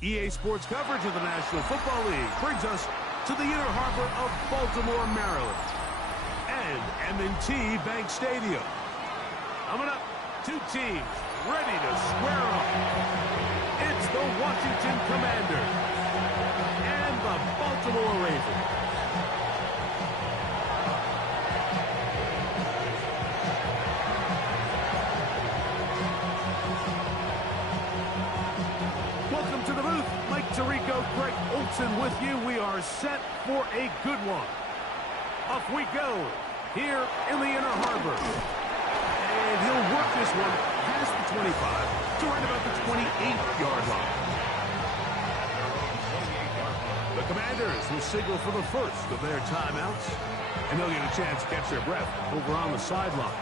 EA Sports coverage of the National Football League brings us to the inner harbor of Baltimore, Maryland, and M&T Bank Stadium. Coming up, two teams ready to square up. It's the Washington Commanders and the Baltimore Ravens. Welcome to the booth. Mike Tirico, Greg Olson with you. We are set for a good one. Off we go here in the inner harbor. And he'll work this one past the 25 to right about the 28-yard line. The Commanders will signal for the first of their timeouts, and they'll get a chance to catch their breath over on the sideline.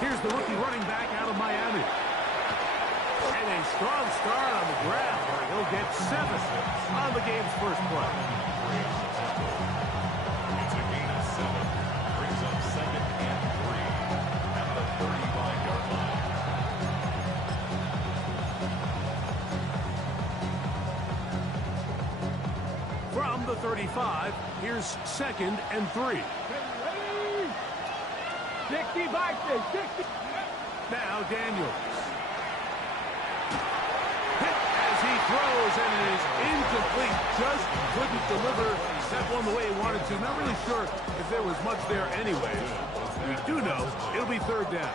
Here's the rookie running back out of Miami. And a strong start on the ground where he'll get 7 on the game's first play. It's a gain of 7. Brings up 2nd and 3 at the 35-yard line. From the 35, here's 2nd and 3. 60 back there, 60. Now Daniels. Hit as he throws, and it is incomplete. Just couldn't deliver that one the way he wanted to. Not really sure if there was much there anyway. We do know it'll be 3rd down.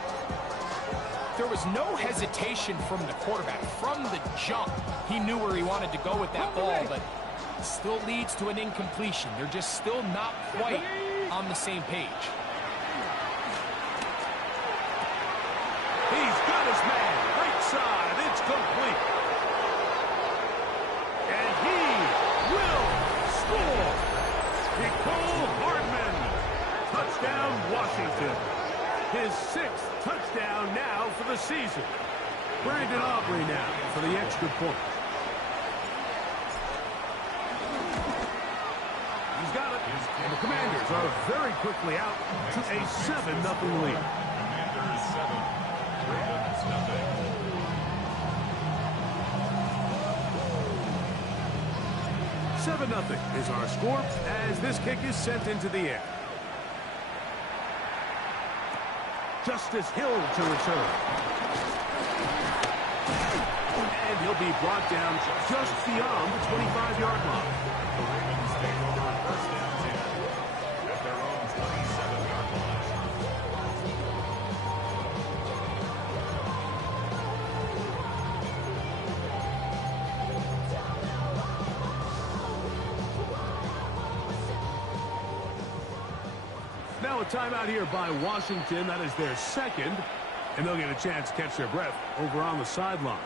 There was no hesitation from the quarterback. From the jump, he knew where he wanted to go with that ball, but still leads to an incompletion. They're just still not quite on the same page. He's got his man, right side, it's complete. And he will score. Nicole Hardman, touchdown Washington. His 6th touchdown now for the season. Brandon Aubrey now for the extra point. He's got it, and the Commanders are very quickly out to a 7-0 lead. Commanders 7. Ravens nothing. 7-0 is our score as this kick is sent into the air. Justice Hill to return. And he'll be brought down just beyond the 25-yard line. The Ravens take over 1st and 10 at their own 27-yard line. Now a timeout here by Washington. That is their 2nd, and they'll get a chance to catch their breath over on the sideline.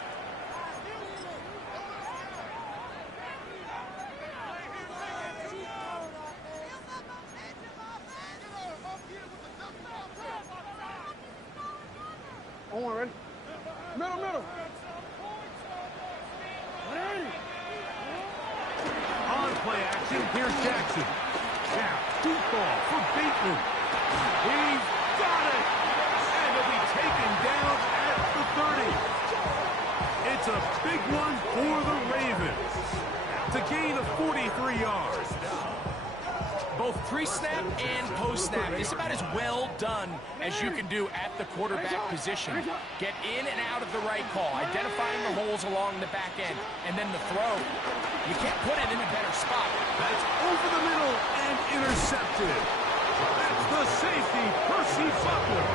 Here's Jackson. Now, deep ball for Bateman. He's got it! And he'll be taken down at the 30. It's a big one for the Ravens. It's a gain of 43 yards. Both pre-snap and post-snap is about as well done as you can do at the quarterback position. Get in and out of the right call, identifying the holes along the back end, and then the throw. You can't put it in a better spot. That's over the middle and intercepted. That's the safety, Percy Butler.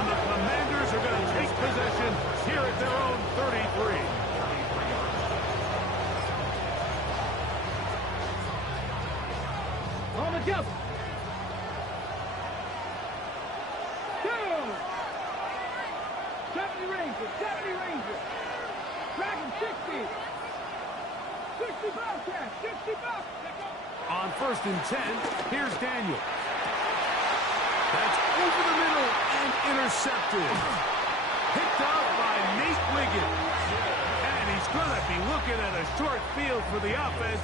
And the Commanders are going to take possession here at their own 33. On the jump. Down. 70 Rangers. 70 Rangers. Dragon 60. 60 Bobcats. 60 Bobcats. On 1st and 10, here's Daniel. That's over the middle and intercepted. Picked out by Nate Wiggins. And he's going to be looking at a short field for the offense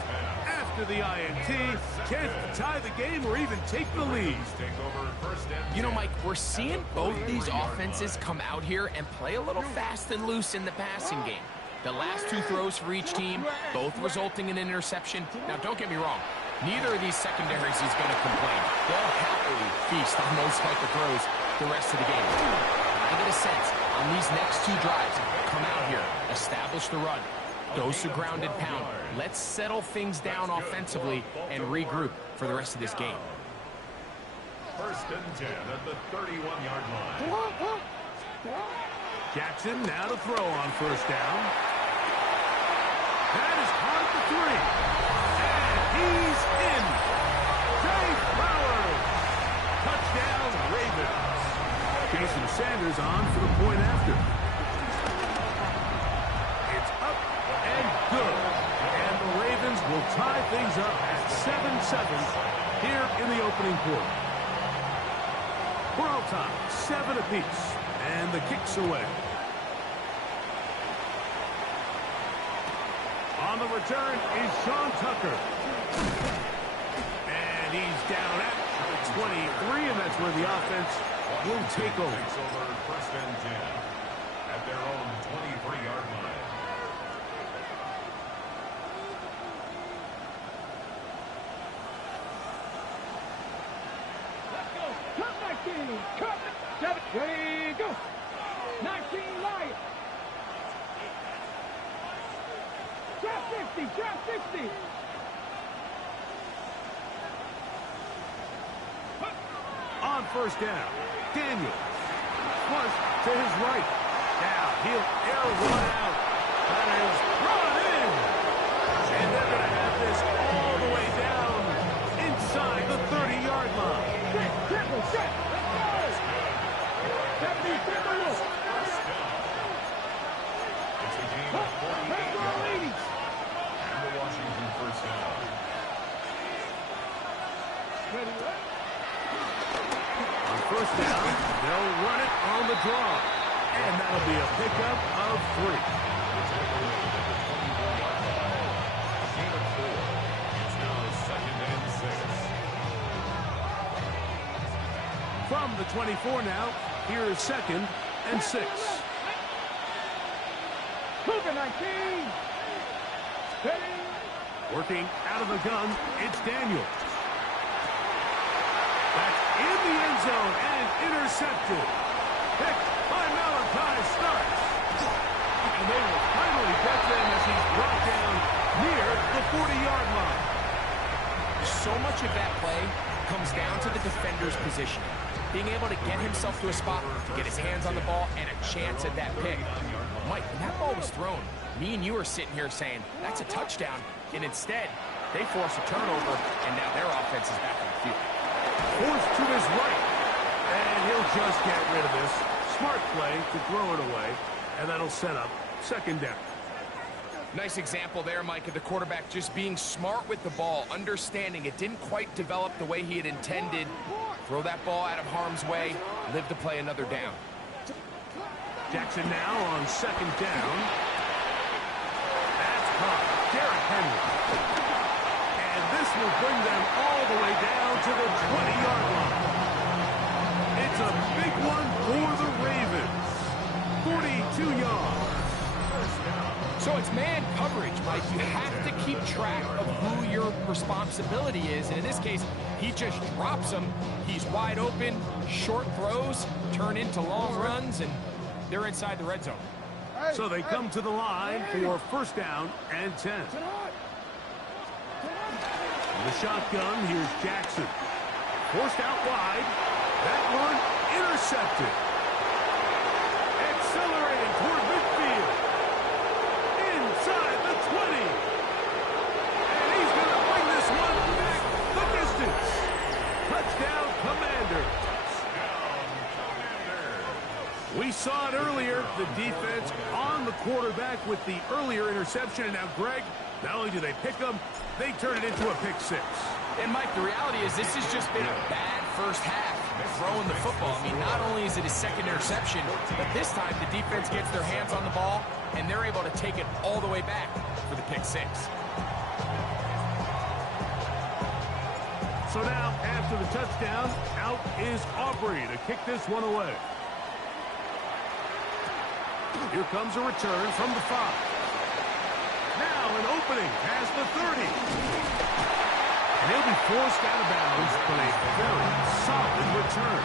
after the INT. Can't tie the game or even take the lead. You know, Mike, we're seeing both these offenses come out here and play a little fast and loose in the passing game. The last two throws for each team, both resulting in an interception. Now, don't get me wrong. Neither of these secondaries is going to complain. They'll happily feast on those type of throws the rest of the game. I get a sense on these next two drives, come out here, establish the run, dose a grounded pound. Let's settle things down offensively and regroup for the rest of this game. 1st and 10 at the 31-yard line. Jackson now to throw on 1st down. That is caught at the 3. And he's in. Dave Flowers. Touchdown, Ravens. Jason Sanders on for the point after. It's up and good. And the Ravens will tie things up at 7-7 here in the opening quarter. We're all tied, 7 apiece. And the kick's away. On the return is Sean Tucker. And he's down at 23, and that's where the offense will take over. 1st and 10 at their own 23-yard line. Let's go. Cut 19. Cut 7. Ready, go. 19 Lions. Drop 60. Drop 60. On 1st down, Daniel. Flush to his right. Now he'll air one out. That is brought in. And they're going to have this all the way down inside the 30-yard line. Set. Triple set. Let's go. 70 triple. It's a gain of 48 yards. And the Washington 1st down. Ready, right? On 1st down, they'll run it on the draw. And that'll be a pickup of 3. Gain of 4. It's now 2nd and 6. From the 24 now, here is 2nd and 6. Cougar 19. Ready. Working out of the gun, it's Daniel. That's in the end zone and intercepted. Picked by Malachi Starks. And they will finally get them as he's brought down near the 40-yard line. So much of that play comes down to the defender's position. Being able to get himself to a spot, to get his hands on the ball, and a chance at that pick. Mike, when that ball was thrown, me and you are sitting here saying, that's a touchdown. And instead, they force a turnover, and now their offense is back on the field. Forced to his right. And he'll just get rid of this. Smart play to throw it away. And that'll set up 2nd down. Nice example there, Mike, of the quarterback just being smart with the ball, understanding it didn't quite develop the way he had intended. Throw that ball out of harm's way, live to play another down. Jackson now on 2nd down. That's caught. Derrick Henry. And And this will bring them all the way down to the 20-yard line. It's a big one for the Ravens. 42 yards. So it's man coverage, Mike. You have to keep track of who your responsibility is. And in this case, he just drops him. He's wide open. Short throws turn into long runs, and they're inside the red zone. So they come to the line for first down and 10. The shotgun, here's Jackson. Forced out wide. That one intercepted. Accelerating toward midfield. Inside the 20. And he's going to bring this one back the distance. Touchdown, Commanders. We saw it earlier, the defense on the quarterback with the earlier interception. And now, Greg, not only do they pick him, they turn it into a pick six. And, Mike, the reality is this has just been a bad first half throwing the football. I mean, not only is it his second interception, but this time the defense gets their hands on the ball, and they're able to take it all the way back for the pick six. So now, after the touchdown, out is Aubrey to kick this one away. Here comes a return from the 5. Now an opening past the 30. And he'll be forced out of bounds, but a very solid return.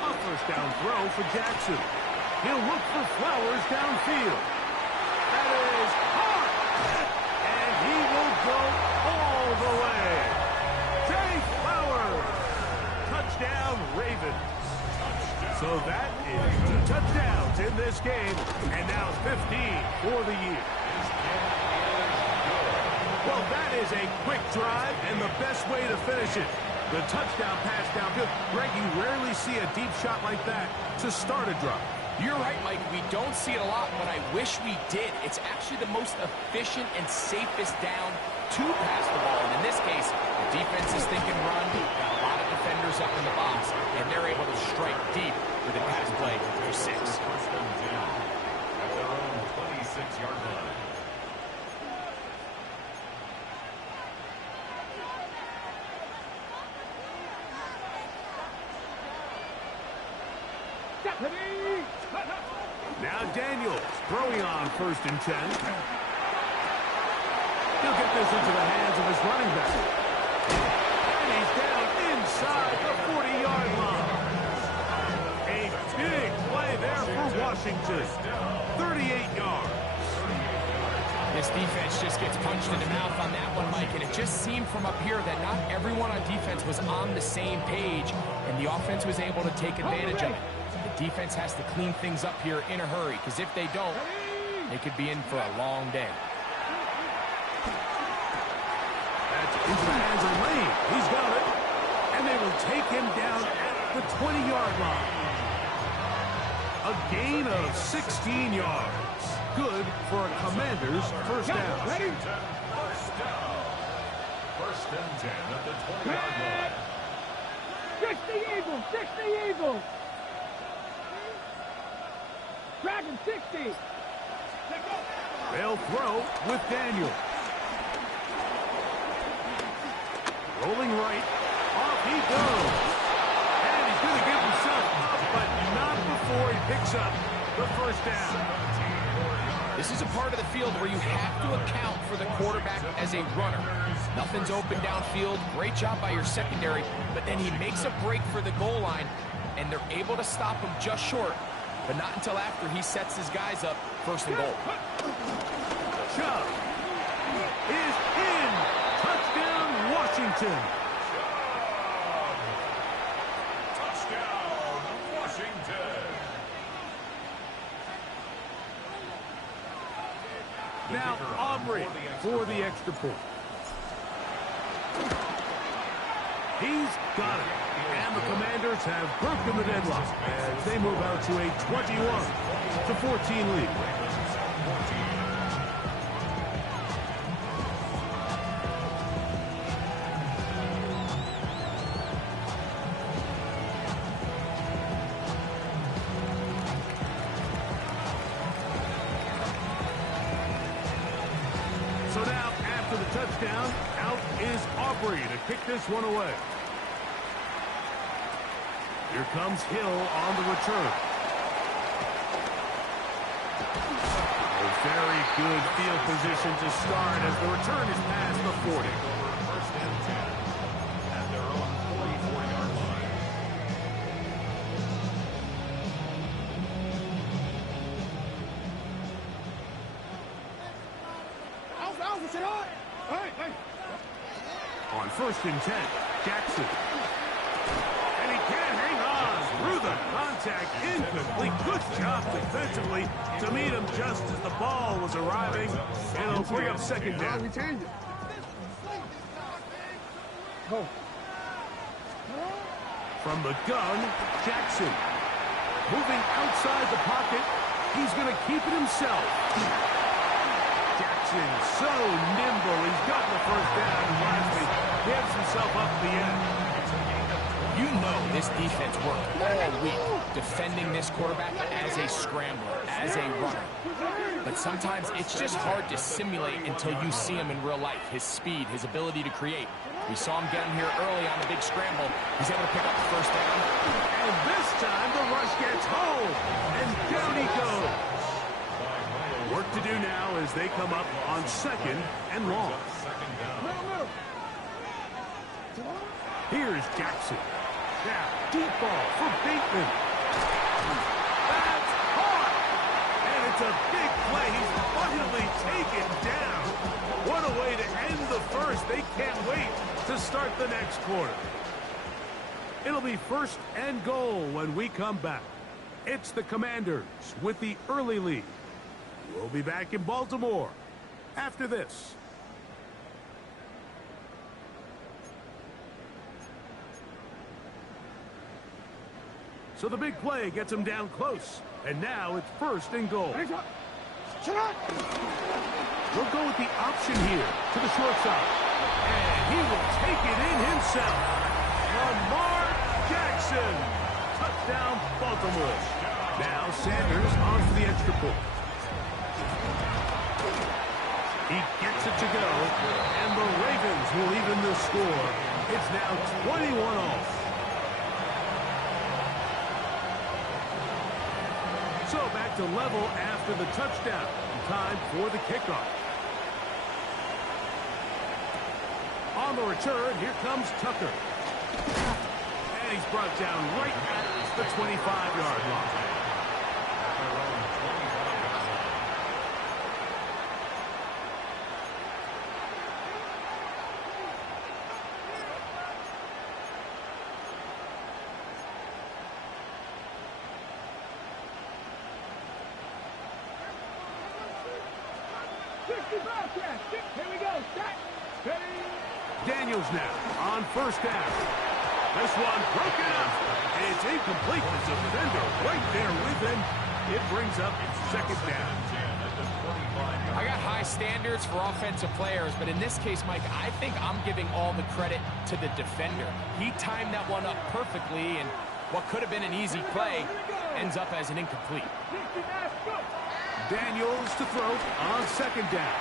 A first down throw for Jackson. He'll look for Flowers downfield. That is hot. And he will go all the way. Jay Flowers. Touchdown, Ravens. So that is 2 touchdowns in this game. And now 15 for the year. Well, that is a quick drive and the best way to finish it. The touchdown pass downfield. Greg, you rarely see a deep shot like that to start a drive. You're right, Mike. We don't see it a lot, but I wish we did. It's actually the most efficient and safest down to pass the ball. And in this case, the defense is thinking run. Got a lot of defenders up in the box, and they're able to strike deep with a pass play for 6. First down at their own 26-yard line. Now Daniels throwing on first and 10. He'll get this into the hands of his running back. And he's down inside the 40-yard line. A big play there for Washington. 38 yards. This defense just gets punched in the mouth on that one, Mike, and it just seemed from up here that not everyone on defense was on the same page, and the offense was able to take advantage of it. The defense has to clean things up here in a hurry, because if they don't, they could be in for a long day. That's into the hands of Lane. He's got it, and they will take him down at the 20-yard line. A gain of 16 yards. Good for a Commanders first down. Ready? First down. First and 10 at the 20-yard line. 60 Eagles, 60 Eagles. Dragon 60. They'll throw with Daniel. Rolling right. Off he goes. And he's going to give himself up, but not before he picks up the first down. This is a part of the field where you have to account for the quarterback as a runner. Nothing's open downfield. Great job by your secondary, but then he makes a break for the goal line, and they're able to stop him just short, but not until after he sets his guys up first and goal. Chubb is in. Touchdown, Washington. Touchdown, Washington. Now Aubrey for the extra point. He's got it. And the Commanders have broken the deadlock as they move out to a 21. 14 lead. So now, after the touchdown, out is Aubrey to kick this one away. Here comes Hill on the return. A very good field position to start as the return is past the 40. First and 10 at their own 44-yard line. On first and 10, Jackson. And he can't hang on through the contact. Incomplete. Good job defensively to meet him just as the ball was arriving. And it'll bring up second down. From the gun, Jackson. Moving outside the pocket. He's going to keep it himself. Jackson, so nimble. He's gotten the first down. And lastly, gives himself up the end. You know this defense worked all week defending this quarterback as a scrambler, as a runner. But sometimes it's just hard to simulate until you see him in real life. His speed, his ability to create. We saw him get him here early on the big scramble. He's able to pick up the first down. And this time the rush gets home. And down he goes. Work to do now as they come up on second and long. Here's Jackson. Now, deep ball for Bateman. That's hard. And it's a big play. He's finally taken down. What a way to end the first. They can't wait to start the next quarter. It'll be first and goal when we come back. It's the Commanders with the early lead. We'll be back in Baltimore after this. So the big play gets him down close. And now it's first and goal. We'll go with the option here to the short side. And he will take it in himself. Lamar Jackson. Touchdown, Baltimore. Now Sanders on for the extra point. He gets it to go. And the Ravens will even the score. It's now 21-all. So back to level after the touchdown. Time for the kickoff. On the return, here comes Tucker. And he's brought down right at the 25-yard line. Daniels now on first down. This one broken up. It's incomplete. The defender right there with him. It brings up second down. I got high standards for offensive players, but in this case, Mike, I think I'm giving all the credit to the defender. He timed that one up perfectly, and what could have been an easy play ends up as an incomplete. Daniels to throw on second down.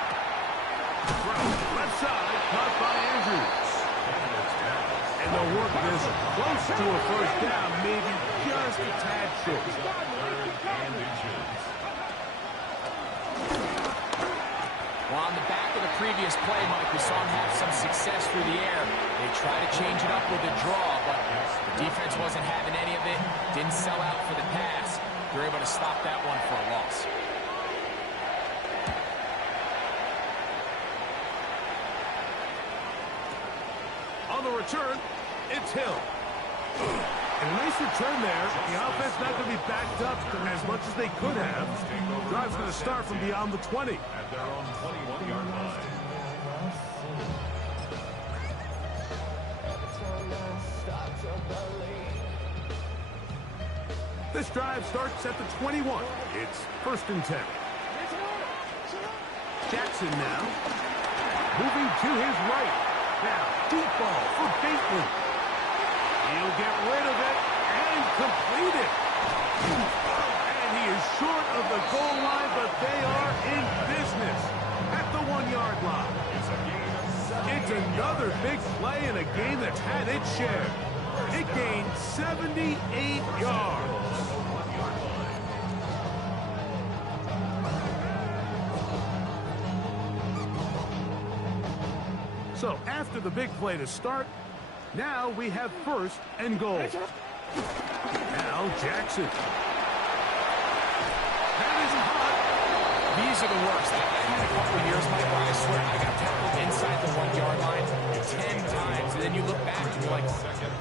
Left side, caught by Andrews. And they'll work this close to a first down, maybe just a tad short. Well, on the back of the previous play, Mike, we saw him have some success through the air. They tried to change it up with a draw, but the defense wasn't having any of it. Didn't sell out for the pass. They were able to stop that one for a loss. On the return, it's Hill. And a nice return there. The offense not going to be backed up as much as they could have. Drive's going to start from beyond the 20. At their own 21-yard line. This drive starts at the 21. It's 1st and 10. Jackson now. Moving to his right. Now, deep ball for Bateman. He'll get rid of it and complete it. And he is short of the goal line, but they are in business at the 1-yard line. It's another big play in a game that's had its share. It gained 78 yards. So after the big play to start, now we have 1st and goal. Now Jackson. That is hot. These are the worst. I had a couple of years, Mike, where I swear I got tackled inside the 1-yard line 10 times, and then you look back and you're like,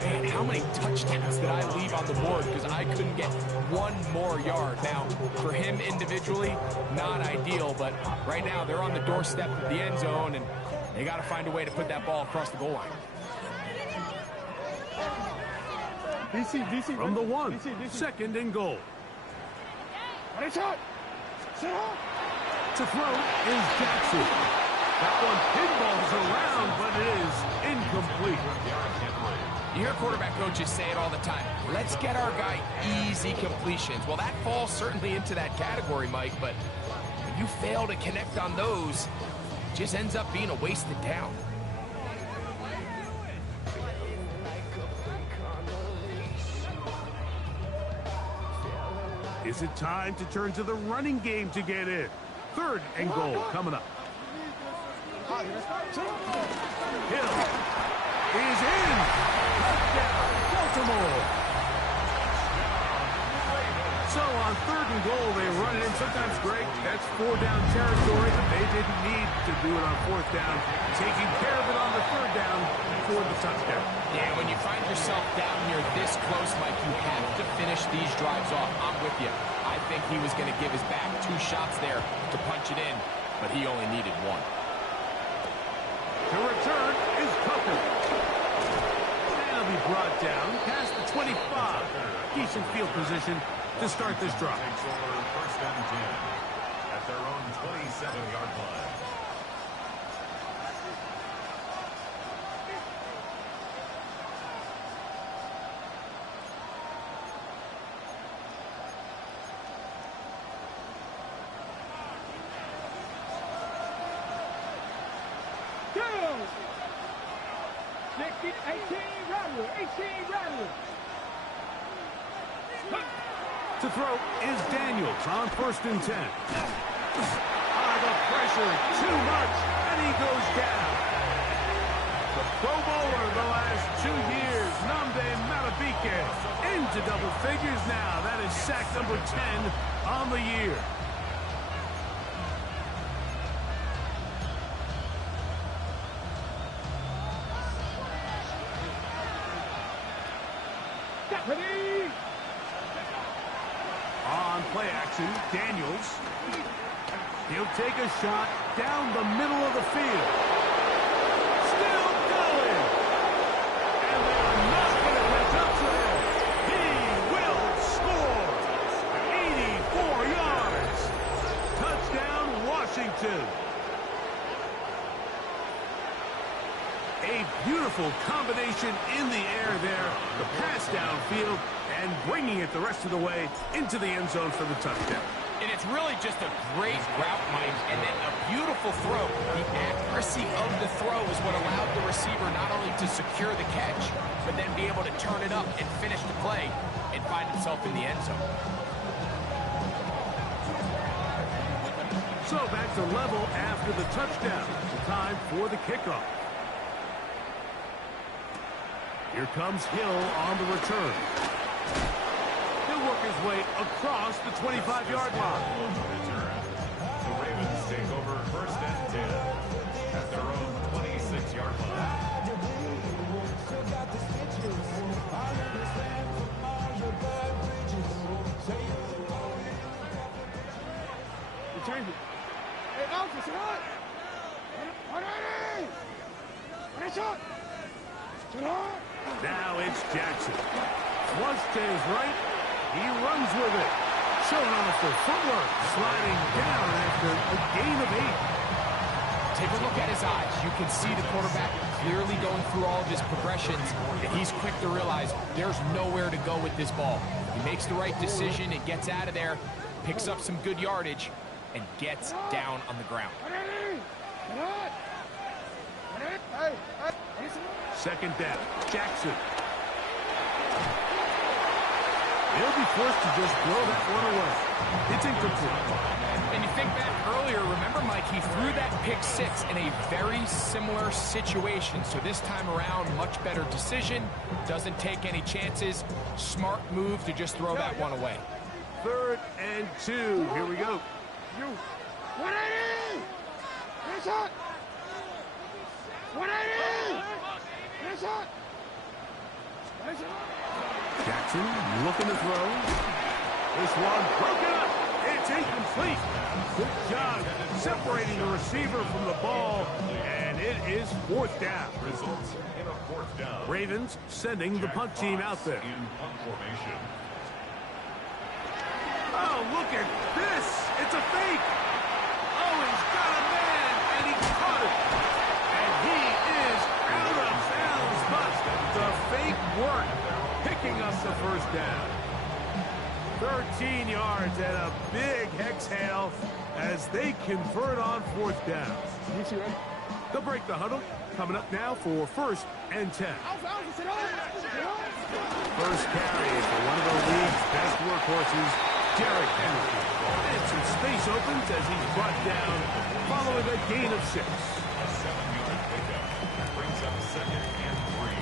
man, how many touchdowns did I leave on the board because I couldn't get one more yard? Now, for him individually, not ideal, but right now they're on the doorstep of the end zone, and they got to find a way to put that ball across the goal line. From the 1, 2nd and goal. To throw is Jackson. That one pinballs around, but it is incomplete. You hear quarterback coaches say it all the time. Let's get our guy easy completions. Well, that falls certainly into that category, Mike, but when you fail to connect on those, it just ends up being a wasted down. Is it time to turn to the running game to get in? 3rd and goal coming up. Hill is in. Touchdown, Baltimore. So on 3rd and goal, they run it in. Sometimes, Greg, that's 4-down territory, but they didn't need to do it on 4th down. Taking care of it on the 3rd down for the touchdown. Yeah, when you find yourself down here this close, Mike, you have to finish these drives off. I'm with you. I think he was going to give his back 2 shots there to punch it in, but he only needed 1. To return is Tucker. And he'll be brought down past the 25. Decent field position to start this drive. 1st and 10 at their own 27-yard line. To throw is Daniels on 1st and 10. The pressure, too much, and he goes down. The Pro Bowler the last 2 years, Nnamdi Madubuike, into double figures now. That is sack number 10 on the year. On play action, Daniels. He'll take a shot down the middle of the field. Still going. And they are not going to catch up to him. He will score. 84 yards. Touchdown, Washington. A beautiful combination in the air there. The pass downfield and bringing it the rest of the way into the end zone for the touchdown. And it's really just a great route, Mike, and then a beautiful throw. The accuracy of the throw is what allowed the receiver not only to secure the catch, but then be able to turn it up and finish the play and find himself in the end zone. So back to level after the touchdown. Time for the kickoff. Here comes Hill on the return. He'll work his way across the 25-yard line. The Ravens take over 1st and 10 at their own 26-yard line. Change it. Hey, Alpha, sit on. 180. Finish up. Sit on. Now it's Jackson. Flush to his right. He runs with it. Showing off the footwork. Sliding down after a gain of 8. Take a look at his eyes. You can see the quarterback clearly going through all of his progressions, and he's quick to realize there's nowhere to go with this ball. He makes the right decision and gets out of there, picks up some good yardage, and gets down on the ground. Second down. Jackson. He'll be forced to just throw that one away. It's incomplete. And you think back earlier, remember, Mike, he threw that pick 6 in a very similar situation. So this time around, much better decision. Doesn't take any chances. Smart move to just throw that one away. 3rd and 2. Here we go. 180! Finish it! 180! Finish it! Finish it! Jackson looking to throw. This one broken up. It's incomplete. Good job separating the receiver from the ball, and it is 4th down. Results in a 4th down. Ravens sending the punt team out there. In punt formation. Oh, look at this. It's a fake. Oh, he's got a man, and he caught it. And he is out of bounds, but the fake worked, picking up the 1st down. 13 yards and a big exhale as they convert on 4th down. They'll break the huddle. Coming up now for 1st and 10. First carry for one of the league's best workhorses, Derrick Henry. And some space opens as he's brought down following a gain of 6. A 7-yard pickup. Brings up 2nd and 3.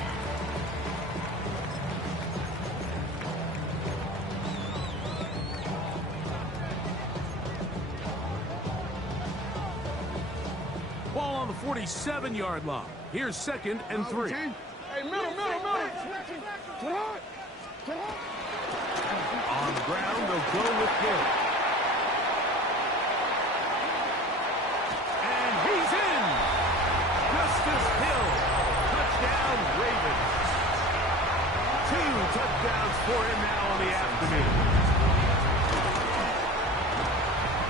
Ball on the 47-yard line. Here's 2nd and 3. Hey, middle! On the ground, they'll go with Hill. And he's in! Justice Hill. Touchdown, Ravens. 2 touchdowns for him now on the afternoon.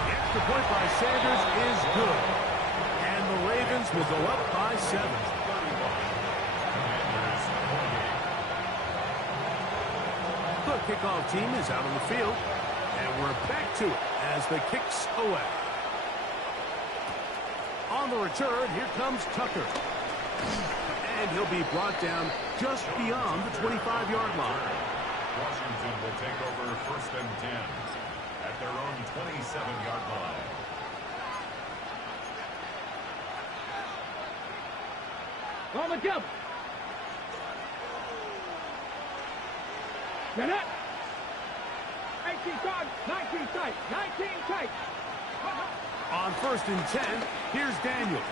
The extra point by Sanders is good. And the Ravens will go up by 7. The kickoff team is out on the field, and we're back to it as the kick's away. On the return, here comes Tucker. And he'll be brought down just beyond the 25-yard line. Washington will take over 1st and 10 at their own 27-yard line. On the jump. Get it. 19 tight, 19 tight, 19 tight. On 1st and 10, here's Daniels.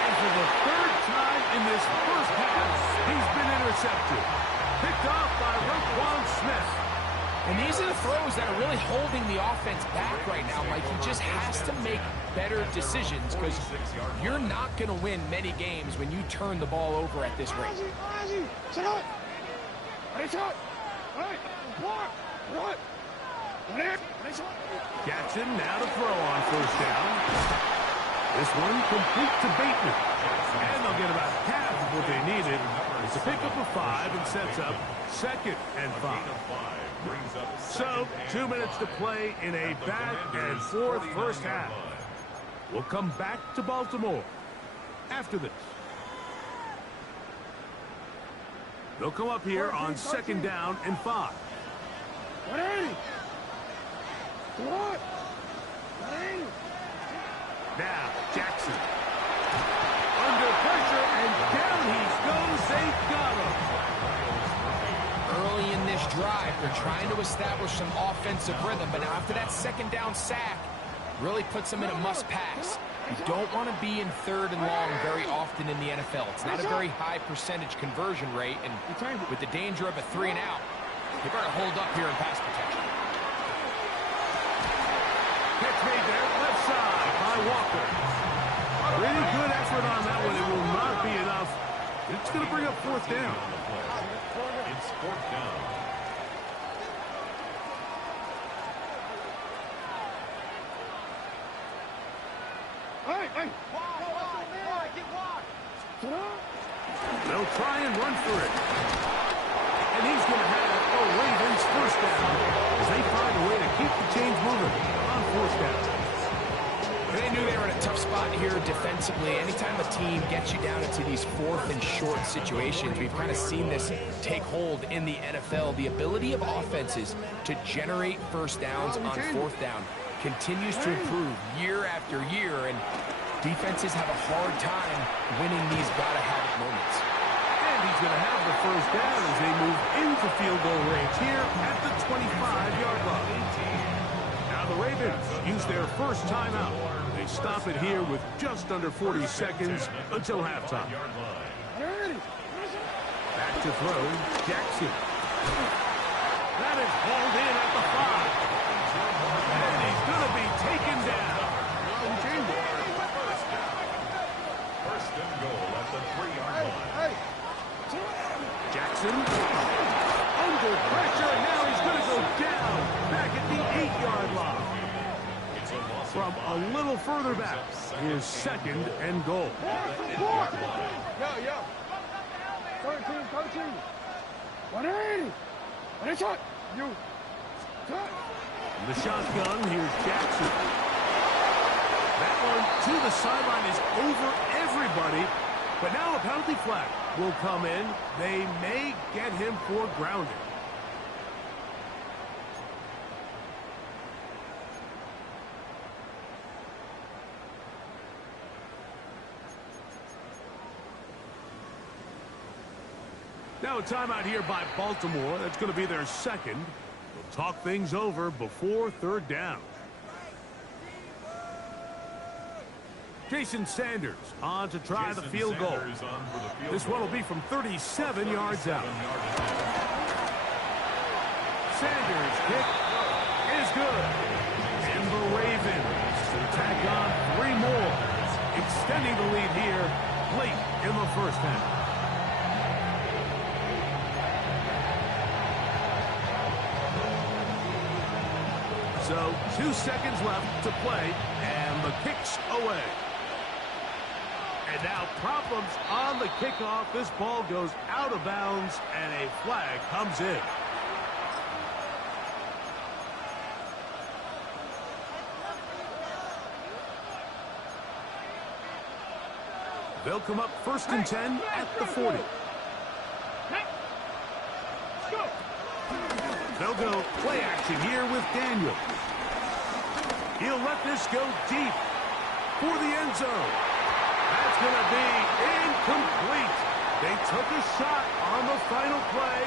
And for the 3rd time in this first half, he's been intercepted. Picked off by Roquan Smith. And these are the throws that are really holding the offense back right now, Mike. He just has to make better decisions because you're not going to win many games when you turn the ball over at this rate. Jackson now to throw on 1st down. This one complete to Bateman. And they'll get about half of what they needed. It's a pickup of 5 and sets up 2nd and 5. So, 2 minutes to play in a back and forth first half. We'll come back to Baltimore after this. They'll come up here on 2nd down and 5. 180. What? 180. Now, Jackson. Under pressure, and down he goes. They've got him. Early in this drive, they're trying to establish some offensive rhythm, but now after that 2nd down sack, really puts them in a must-pass. You don't want to be in 3rd and long very often in the NFL. It's not a very high percentage conversion rate, and with the danger of a 3 and out, you better hold up here in pass protection. Catch made there, left side by Walker. Pretty good effort on that one. It will not be enough. It's going to bring up 4th down. It's 4th down. They'll try and run for it. And he's going to have a Ravens first down as they find a way to keep the chains moving on 4th down. They knew they were in a tough spot here defensively. Anytime a team gets you down into these 4th and short situations, we've kind of seen this take hold in the NFL. The ability of offenses to generate first downs on 4th down continues to improve year after year, and defenses have a hard time winning these gotta-have-it moments. And he's going to have the first down as they move into field goal range here at the 25-yard line. Now the Ravens use their first timeout. They stop it here with just under 40 seconds until halftime. Back to throw, Jackson. That is hauled in at the 5. And he's going to be taken down. First and goal at the 3-yard line. Jackson under pressure. Now he's going to go down back at the 8-yard line. From a little further back, his 2nd and goal. Yo. 13. 180. And it's hot. You. The shotgun, here's Jackson. That one to the sideline is over everybody. But now a penalty flag will come in. They may get him for grounding. Now a timeout here by Baltimore. That's going to be their 2nd. We'll talk things over before 3rd down. Jason Sanders on to try the field goal. This one will be from 37 yards out. Sanders' kick is good. And the Ravens tack on 3 more, extending the lead here late in the first half. So 2 seconds left to play, and the kick's away. And now problems on the kickoff. This ball goes out of bounds, and a flag comes in. They'll come up 1st and 10 at the 40. They'll go play action here with Daniel. He'll let this go deep for the end zone. That's going to be incomplete. They took a shot on the final play.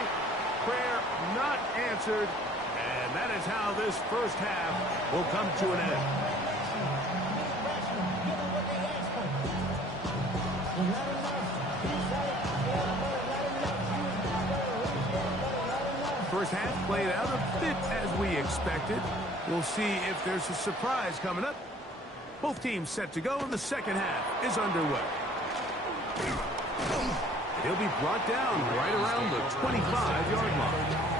Prayer not answered. And that is how this first half will come to an end. First half played out a bit as we expected. We'll see if there's a surprise coming up. Both teams set to go, and the second half is underway. He'll be brought down right around the 25-yard line.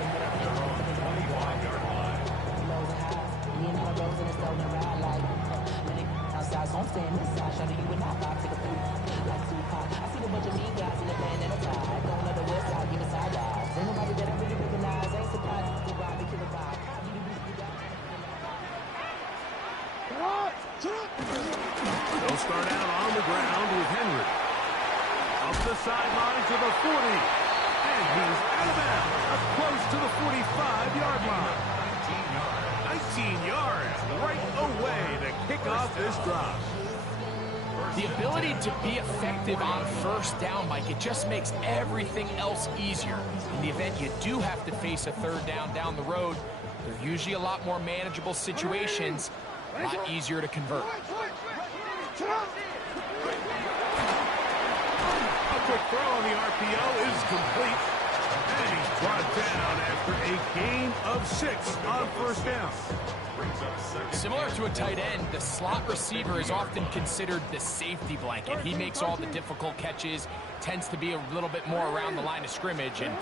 They'll start out on the ground with Henry. Up the sideline to the 40. And he's out of bounds, up close to the 45-yard line. 19 yards right away to kick off this drive. The ability to be effective on first down, Mike, it just makes everything else easier. In the event you do have to face a third down the road, they're usually a lot more manageable situations, a lot easier to convert. A quick throw on the RPO is complete. And he's brought down after a gain of 6 on first down. Similar to a tight end, the slot receiver is often considered the safety blanket. He makes all the difficult catches, tends to be a little bit more around the line of scrimmage, and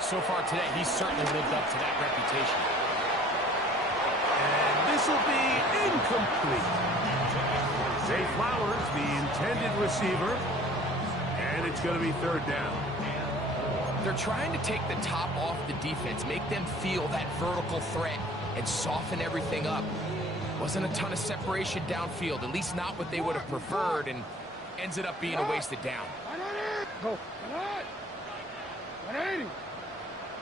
So far today, he's certainly lived up to that reputation. And this will be incomplete. Zay Flowers, the intended receiver, and it's going to be third down. They're trying to take the top off the defense, make them feel that vertical threat, and soften everything up. Wasn't a ton of separation downfield, at least not what they would have preferred, and ends it up being a wasted down. Go. 180.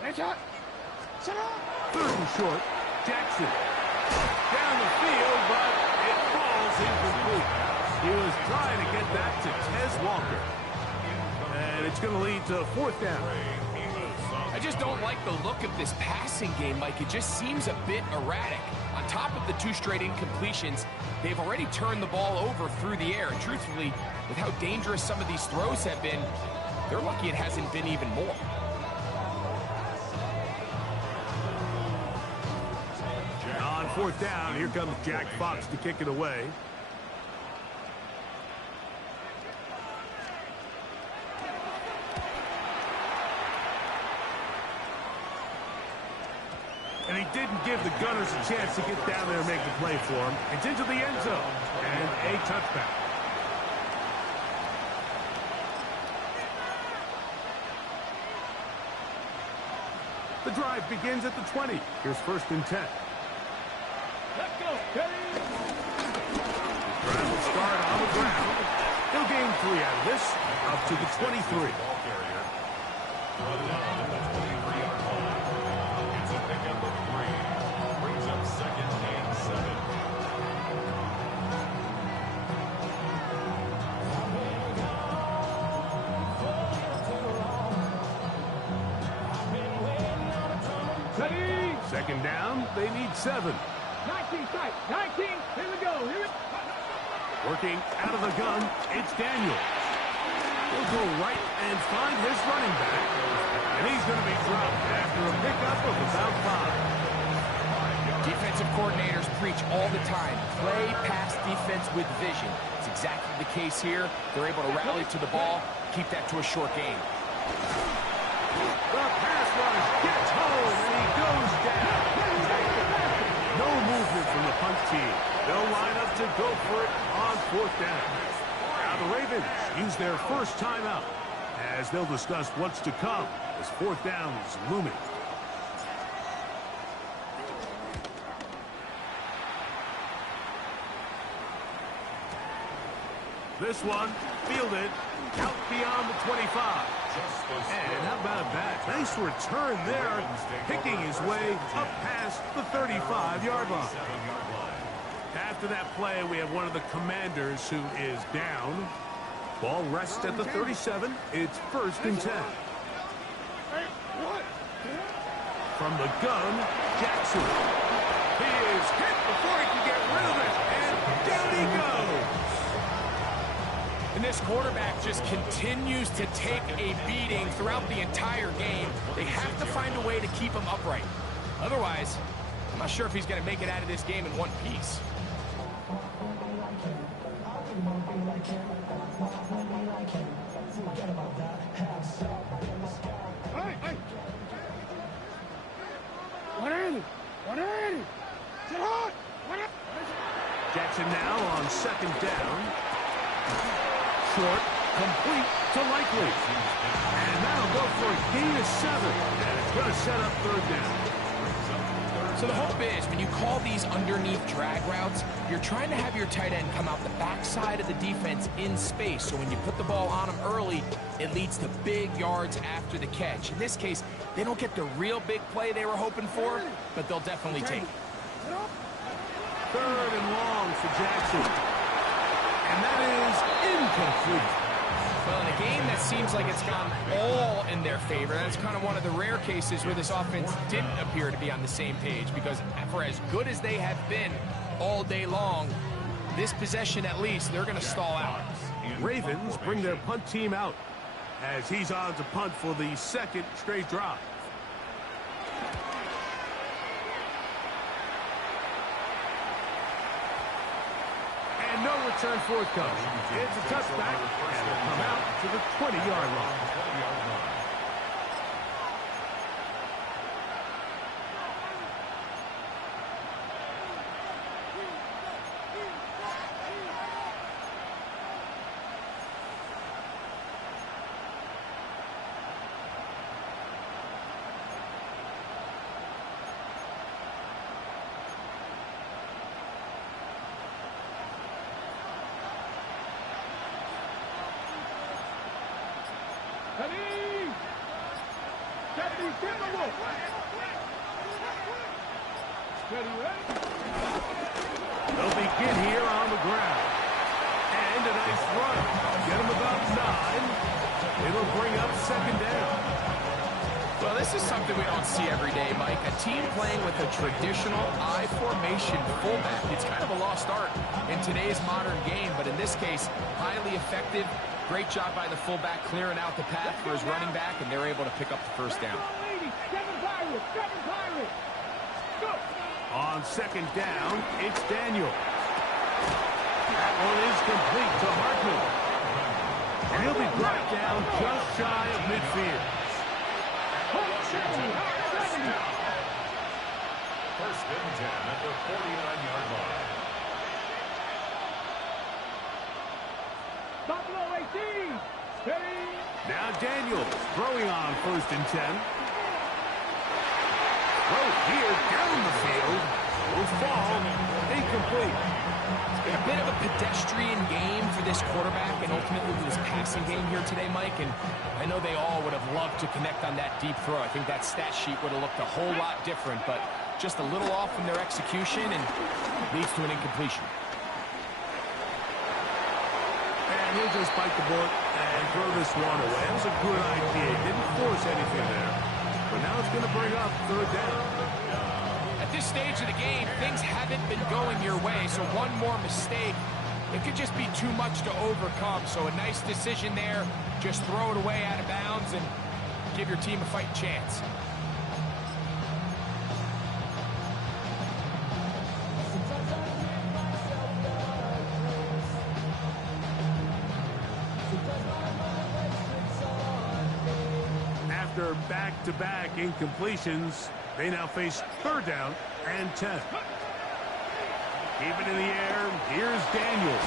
Nice shot. Set up. Third and short. Jackson. Down the field, but it falls incomplete. He was trying to get that to Tez Walker. And it's going to lead to fourth down. I just don't like the look of this passing game, Mike. It just seems a bit erratic. On top of the 2 straight incompletions, they've already turned the ball over through the air. And truthfully, with how dangerous some of these throws have been, they're lucky it hasn't been even more. On fourth down, here comes Jack Fox to kick it away. And he didn't give the Gunners a chance to get down there and make the play for him. It's into the end zone and a touchback. The drive begins at the 20. Here's first and 10. Let's go. Drive will start on the ground. He'll gain 3 out of this, up to the 23. Ball carrier. Throw down at the 23-yard line. It's a pickup of 3. Brings up second and 7. Ready. Second down, they need 7. 19 sight. 19. Here we go. Working out of the gun, it's Daniel. He'll go right and find his running back. And he's going to be dropped after a pickup of about 5. Defensive coordinators preach all the time, play pass defense with vision. It's exactly the case here. They're able to rally to the ball, keep that to a short game. The pass rush gets home, and he goes down. No movement from the punt team. They'll line up to go for it on fourth down. Now the Ravens use their first timeout as they'll discuss what's to come as fourth down is looming. This one fielded out beyond the 25. And how about that? Nice return there, picking his way up past the 35-yard line. After that play, we have one of the Commanders who is down. Ball rests at the 37. It's first and 10. From the gun, Jackson. He is hit before he can get rid of it, and down he goes. And this quarterback just continues to take a beating throughout the entire game. They have to find a way to keep him upright. Otherwise, I'm not sure if he's going to make it out of this game in one piece. Hey. 180. 180. Sit hard. Jackson now on second down. Short, complete to Likely. And that'll go for a gain of 7. And it's going to set up third down. So the hope is, when you call these underneath drag routes, you're trying to have your tight end come out the backside of the defense in space. So when you put the ball on him early, it leads to big yards after the catch. In this case, they don't get the real big play they were hoping for, but they'll definitely take it. Third and long for Jackson. And that is incomplete. Well, in a game that seems like it's gone all in their favor, that's kind of one of the rare cases where this offense didn't appear to be on the same page, because for as good as they have been all day long, this possession at least, they're going to stall out. Ravens bring their punt team out as he's on to punt for the second straight drive. And no return forthcoming. It's a touchback, and it'll come out to the 20-yard line. They'll begin here on the ground. And a nice run. Get him about 9. It'll bring up second down. Well, this is something we don't see every day, Mike. A team playing with a traditional I formation fullback. It's kind of a lost art in today's modern game, but in this case, highly effective. Great job by the fullback clearing out the path for his running back, and they're able to pick up the first down. On second down, it's Daniel. That one is complete to Hartman. And he'll be brought down just shy of midfield. First and 10 at the 49-yard line. Now Daniels throwing on first and 10. Throw here down the field. Will fall incomplete. It's been a bit of a pedestrian game for this quarterback and ultimately this passing game here today, Mike. And I know they all would have loved to connect on that deep throw. I think that stat sheet would have looked a whole lot different, but just a little off in their execution and leads to an incompletion. And he'll just bite the bullet and throw this one away. That was a good idea. Didn't force anything there. But now it's going to bring up third down. At this stage of the game, things haven't been going your way, so one more mistake, it could just be too much to overcome. So a nice decision there. Just throw it away out of bounds and give your team a fighting chance. After back-to-back incompletions, they now face third down and 10. Keep it in the air. Here's Daniels.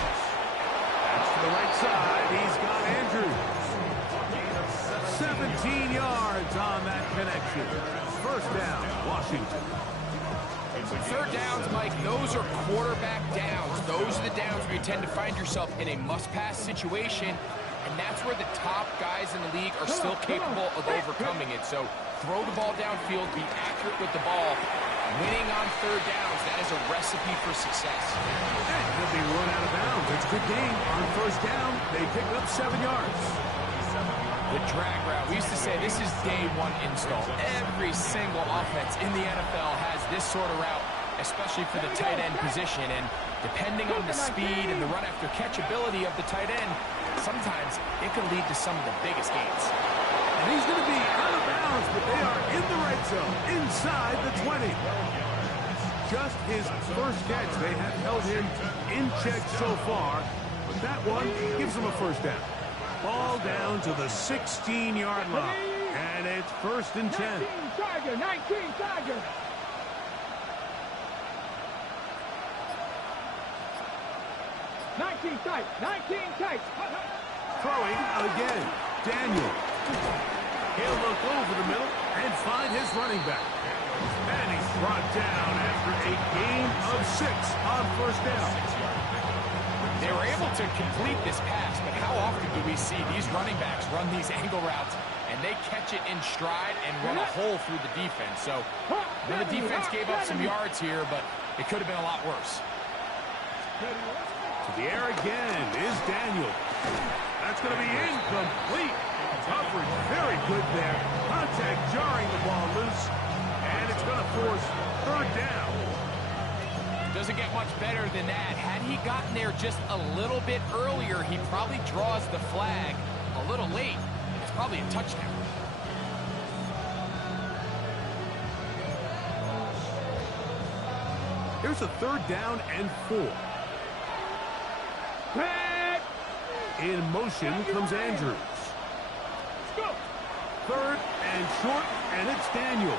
That's to the right side. He's got Andrews. 17 yards on that connection. First down, Washington. Third downs, Mike, those are quarterback downs. Those are the downs where you tend to find yourself in a must-pass situation. And that's where the top guys in the league are still capable of overcoming it. So throw the ball downfield, be accurate with the ball. Winning on third downs, that is a recipe for success. He'll be run out of bounds. It's a good game. On first down, they pick up 7 yards. The drag route. We used to say this is day one install. Every single offense in the NFL has this sort of route, especially for the tight end position. And depending on the speed and the run-after-catch ability of the tight end, sometimes it can lead to some of the biggest gains. And he's going to be out of bounds, but they are in the right zone, inside the 20. Just his first catch. They have held him in check so far, but that one gives him a first down. Ball down to the 16-yard line, and it's first and 10. 19 Tiger, 19 Tiger. Throwing again. Daniel. He'll look over the middle and find his running back. And he's brought down after a gain of 6 on first down. They were able to complete this pass, but how often do we see these running backs run these angle routes and they catch it in stride and run a hole through the defense? So the defense gave up some yards here, but it could have been a lot worse. To the air again is Daniel. That's going to be incomplete. Coverage very good there. Contact jarring the ball loose, and it's going to force third down. Doesn't get much better than that. Had he gotten there just a little bit earlier, he probably draws the flag a little late. It's probably a touchdown. Here's a third down and 4. In motion comes Andrews. Third and short, and it's Daniels.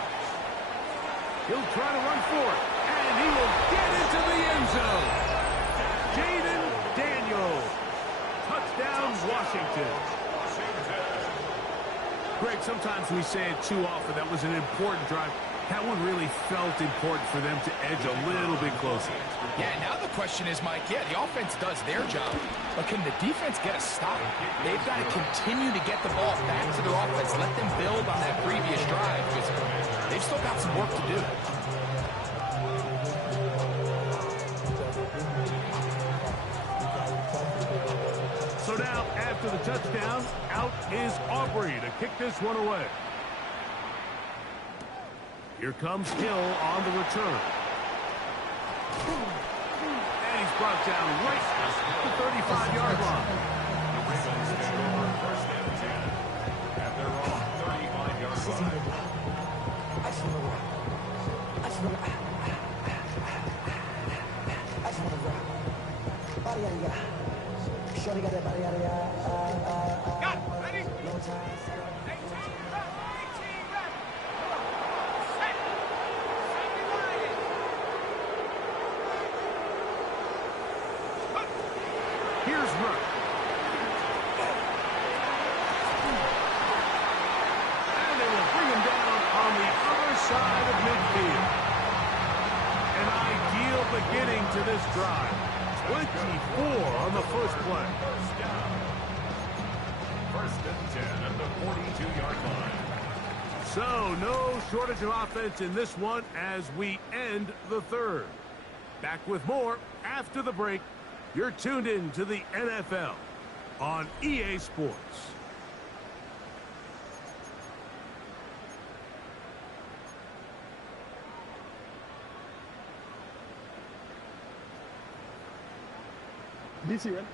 He'll try to run for it, and he will get into the end zone. Jaden Daniels. Touchdown, Washington. Greg, sometimes we say it too often. That was an important drive. That one really felt important for them to edge a little bit closer. Yeah, now the question is, Mike, yeah, the offense does their job, but can the defense get a stop? They've got to continue to get the ball back to their offense, let them build on that previous drive, because they've still got some work to do. So now, after the touchdown, out is Aubrey to kick this one away. Here comes Hill on the return. And he's brought down right at the 35-yard line. The Ravens take over first and 10 at their own 35-yard line. Ready? Here's Ruck. And they will bring him down on the other side of midfield. An ideal beginning to this drive. 24 on the first play. First down. First and 10 at the 42-yard line. So, no shortage of offense in this one as we end the third. Back with more after the break. You're tuned in to the NFL on EA Sports. DC, man.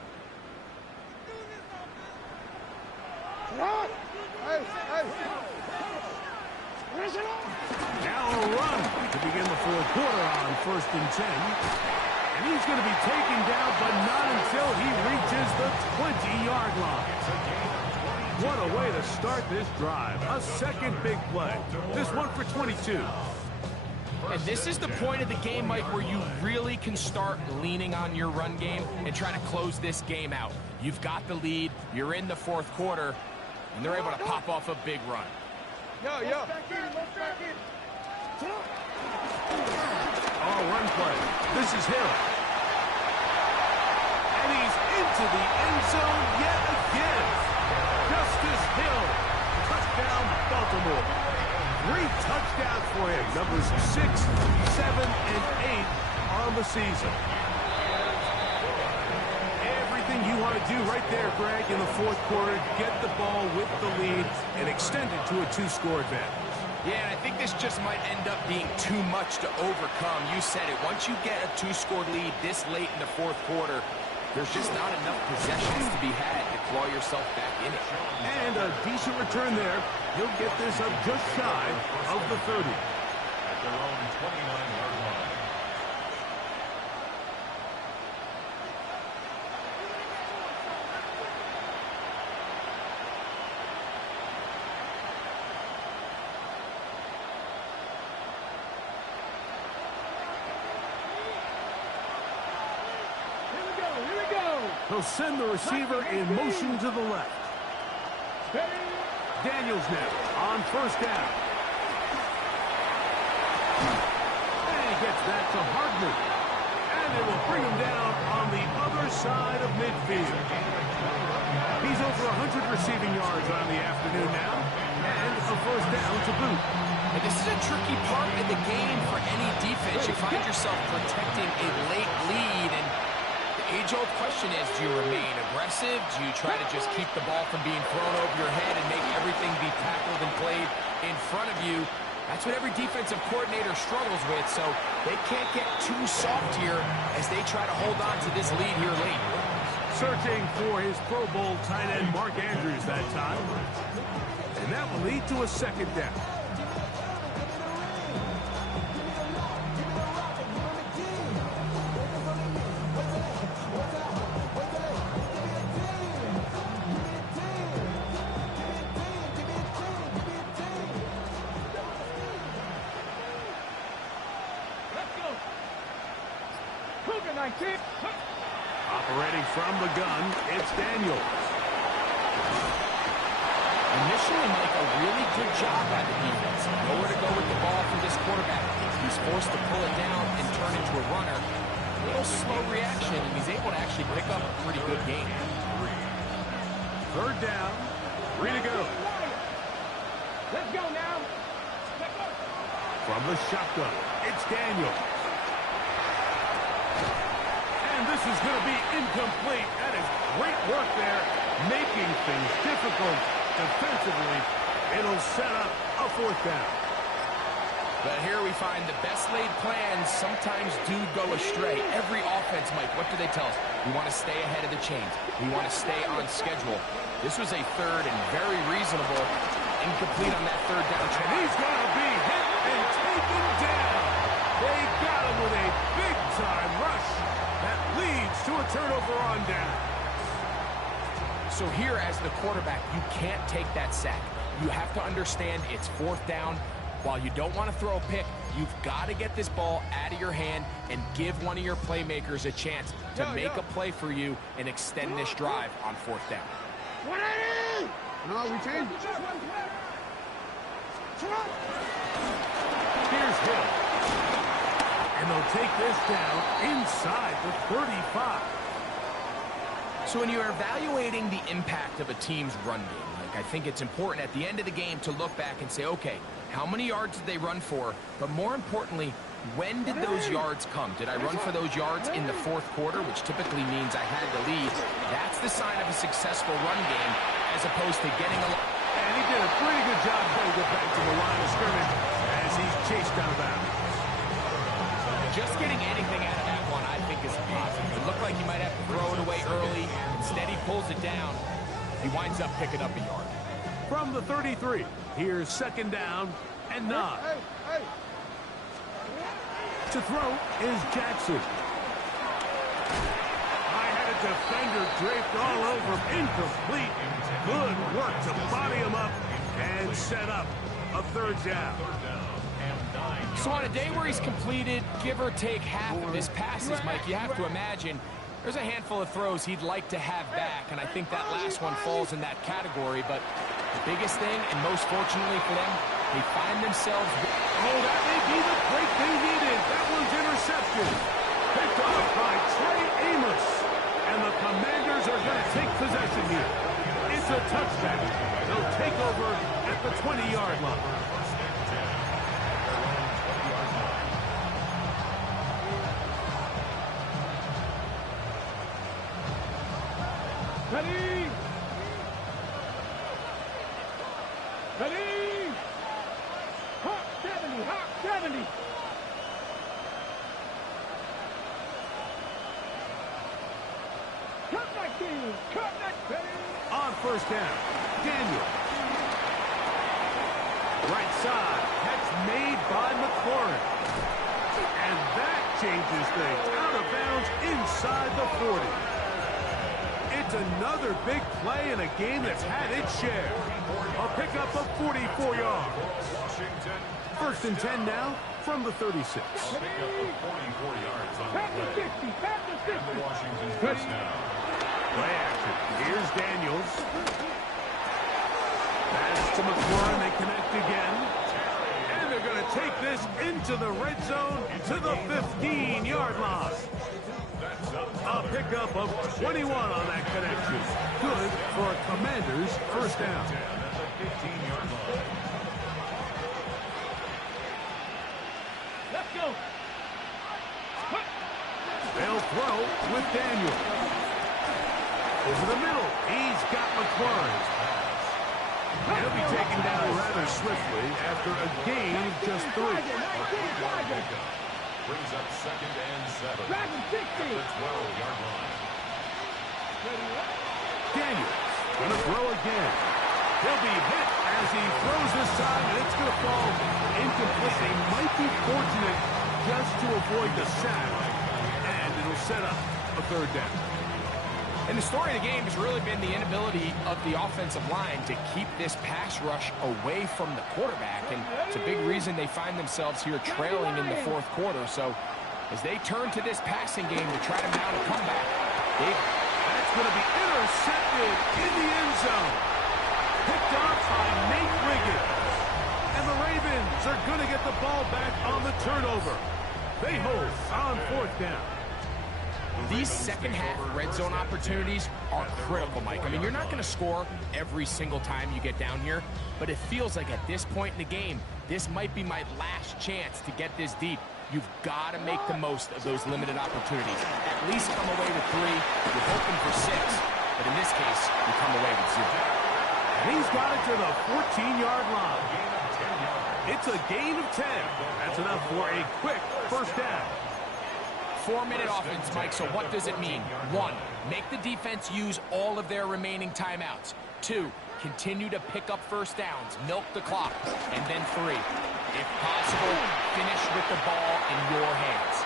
What? Hey, hey. Now a run to begin the fourth quarter on first and 10. And he's going to be taken down, but not until he reaches the 20-yard line. What a way to start this drive. A second big play. This one for 22. And this is the point of the game, Mike, where you really can start leaning on your run game and trying to close this game out. You've got the lead, you're in the fourth quarter, and they're able to pop off a big run. Yo. Oh, run play. This is Hill. And he's into the end zone yet again. Justice Hill. Touchdown, Baltimore. 3 touchdowns for him. Numbers 6, 7, and 8 on the season. Everything you want to do right there, Greg, in the fourth quarter. Get the ball with the lead and extend it to a 2-score advantage. Yeah, and I think this just might end up being too much to overcome. You said it. Once you get a 2-score lead this late in the fourth quarter, there's just not enough possessions to be had to claw yourself back in it. And a decent return there. He'll get this up just shy of the 30. At their own 29-yard line. He'll send the receiver in motion to the left. Daniels now on first down. And he gets that to Hardman. And they will bring him down on the other side of midfield. He's over 100 receiving yards on the afternoon now. And a first down to boot. And this is a tricky part of the game for any defense. You find yourself protecting a late lead, and age-old question is, do you remain aggressive? Do you try to just keep the ball from being thrown over your head and make everything be tackled and played in front of you? That's what every defensive coordinator struggles with, so they can't get too soft here as they try to hold on to this lead here late. Searching for his Pro Bowl tight end Mark Andrews that time. And that will lead to a second down. Operating from the gun, it's Daniels. Initially, Mike, a really good job by the defense. Nowhere to go with the ball for this quarterback. forced to pull it down and turn into a runner. A little slow reaction, and he's able to actually pick up a pretty good game. Third down, 3 to go. Let's go now. From the shotgun, it's Daniel. And this is going to be incomplete. That is great work there, making things difficult defensively. It'll set up a fourth down. But here we find the best laid plans sometimes do go astray. Every offense, Mike, what do they tell us? We want to stay ahead of the chains. We want to stay on schedule. This was a third and very reasonable, incomplete on that third down try. And he's going to be hit and taken down. They got him with a big-time rush that leads to a turnover on down. So here as the quarterback, you can't take that sack. You have to understand it's fourth down. While you don't want to throw a pick, you've got to get this ball out of your hand and give one of your playmakers a chance to make a play for you and extend this drive on fourth down. No, we changed. Here's Hill. And they'll take this down inside the 35. So when you're evaluating the impact of a team's run game, I think it's important at the end of the game to look back and say, okay, how many yards did they run for? But more importantly, when did those yards come? Did I run for those yards in the fourth quarter, which typically means I had the lead? That's the sign of a successful run game as opposed to getting a... And he did a pretty good job trying to get back to the line of scrimmage as he's chased out of bounds. Just getting anything out of that one, I think, is positive. It looked like he might have to throw it away early. Instead, he pulls it down. He winds up picking up a yard. From the 33, here's second down and 9. To throw is Jackson. I had a defender draped all over him. Incomplete. Good work to body him up and set up a third down. So on a day where he's completed, give or take half of his passes, Mike, you have to imagine there's a handful of throws he'd like to have back, and I think that last one falls in that category. But the biggest thing, and most fortunately for them, they find themselves... Oh, that may be the break they needed. That one's intercepted. Picked off by Trey Amos. And the Commanders are going to take possession here. It's a touchdown. They'll take over at the 20-yard line. Ready? Ready? Hawk 70, Hawk 70. Cut that team, cut that team. On first down, Daniel. Right side, catch made by McLaurin. And that changes things. Out of bounds inside the 40. It's another big play in a game that's had its share. A pickup of 44 yards. First and 10 now from the 36. Pick up of 44 yards on the play. Pat Washington's first down. Play action. Here's Daniels. Pass to McLaurin. They connect again. And they're going to take this into the red zone to the 15-yard line. A pickup of 21 on that connection. Good for a Commander's first down. At the 15-yard line. Let's go. They'll throw with Daniel. Over the middle, he's got McLaurin. He'll be taken down rather swiftly after a gain of just 3. Brings up second and 7. RavenS 60. At the 12-yard line. Daniels gonna throw again. He'll be hit as he throws this time, and it's gonna fall incomplete. They might be fortunate just to avoid the sack, and it'll set up a third down. And the story of the game has really been the inability of the offensive line to keep this pass rush away from the quarterback. And it's a big reason they find themselves here trailing in the fourth quarter. So as they turn to this passing game to try to mount a comeback, that's going to be intercepted in the end zone. Picked off by Nate Wiggins. And And the Ravens are going to get the ball back on the turnover. They hold on 4th down. These second-half red zone opportunities are critical, Mike. I mean, you're not going to score every single time you get down here, but it feels like at this point in the game, this might be my last chance to get this deep. You've got to make the most of those limited opportunities. At least come away with 3. You're hoping for 6, but in this case, you come away with 0. And he's got it to the 14-yard line. It's a gain of 10. That's enough for a quick first down. 4-minute offense, Mike, so what does it mean? 1, make the defense use all of their remaining timeouts. 2, continue to pick up first downs, milk the clock. And then 3, if possible, finish with the ball in your hands.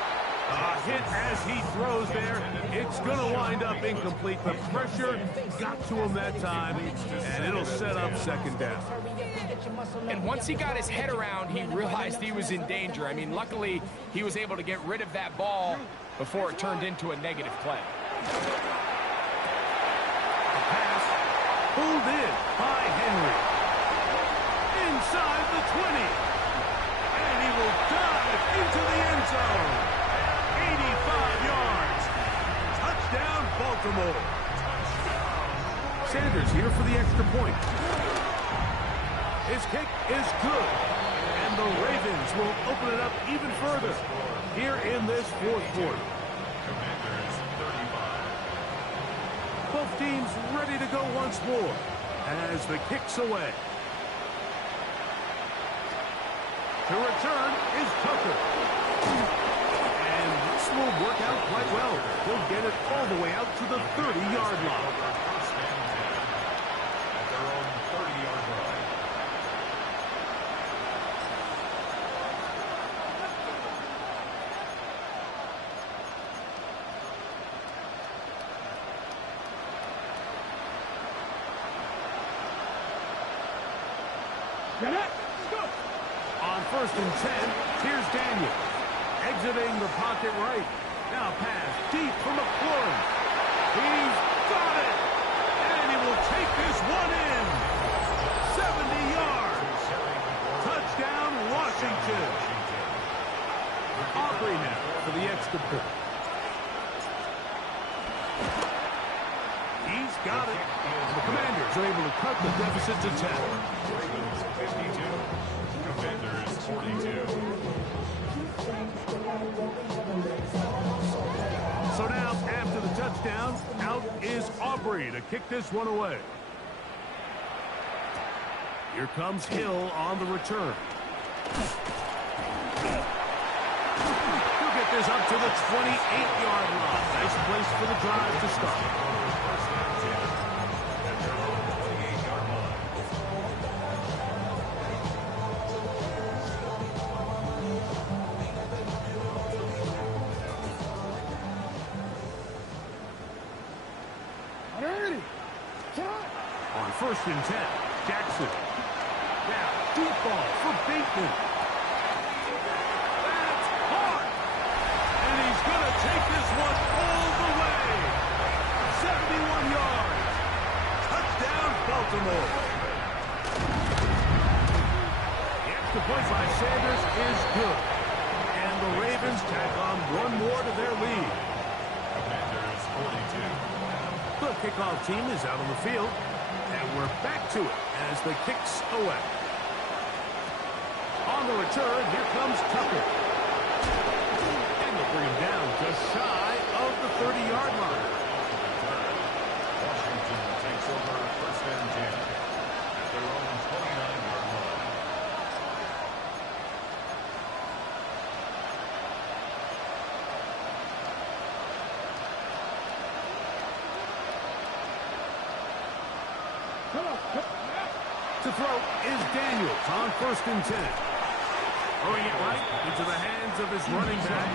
A hit as he throws there. It's going to wind up incomplete. The pressure got to him that time, and it'll set up second down. And once he got his head around, he realized he was in danger. I mean, luckily, he was able to get rid of that ball before it turned into a negative play. A pass pulled in by Henry. Inside the 20. And he will dive into the end zone. 85 yards. Touchdown, Baltimore. Sanders here for the extra point. His kick is good. And the Ravens will open it up even further here in this 4th quarter. Commanders 35. Both teams ready to go once more as the kick's away. To return is Tucker. And this will work out quite well. He'll get it all the way out to the 30-yard line. First and 10 at their own 30-yard line. Get it. Go. On 1st and 10, here's Daniel. Exiting the pocket right. Now pass deep for McLaurin. He's got it. And he will take this one in. 70 yards. Touchdown, Washington. Aubrey now for the extra point. He's got it. The Commanders are able to cut the deficit to 10. Ravens 52. Commanders 42. So now, after the touchdown, out is Aubrey to kick this one away. Here comes Hill on the return. He'll get this up to the 28-yard line. Nice place for the drive to start. First and 10 at their own 28-yard line. On 1st and 10, Jackson. Now, deep ball for Bateman. That's hard. And he's going to take this one all the way. 71 yards. Touchdown, Baltimore. The extra point by Sanders is good. And the Ravens tack on one more to their lead. Commanders 42. The kickoff team is out on the field. And we're back to it as the kick's away. On the return, here comes Tucker. And they'll bring him down just shy of the 30-yard line. Washington takes over first and 10 at their own 29-yard line. To throw is Daniels on 1st and 10. Throwing it right into the hands of his running back.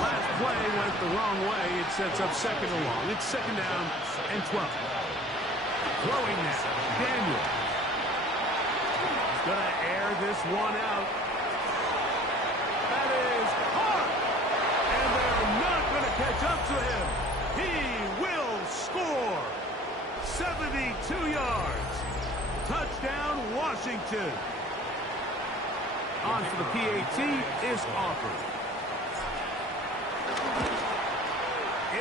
Last play went the wrong way. It sets up 2nd and long. It's 2nd down and 12. Throwing now, Daniels. He's going to air this one out. That is hard. And they're not going to catch up to him. He will score. 72 yards. Touchdown, Washington. on for the PAT is offered.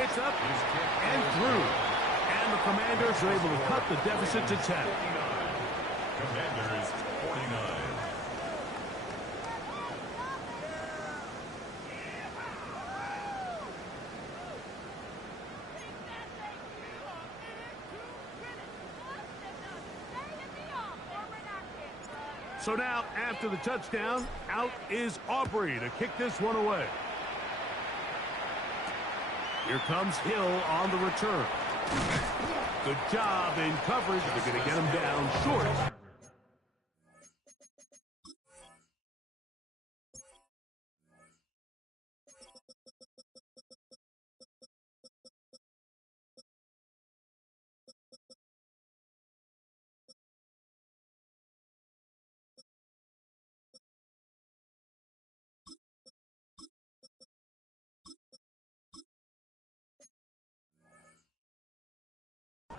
It's up and through. And the Commanders are able to cut the deficit to 10. Commanders 49. So now, after the touchdown, out is Aubrey to kick this one away. Here comes Hill on the return. Good job in coverage. They're going to get him down short.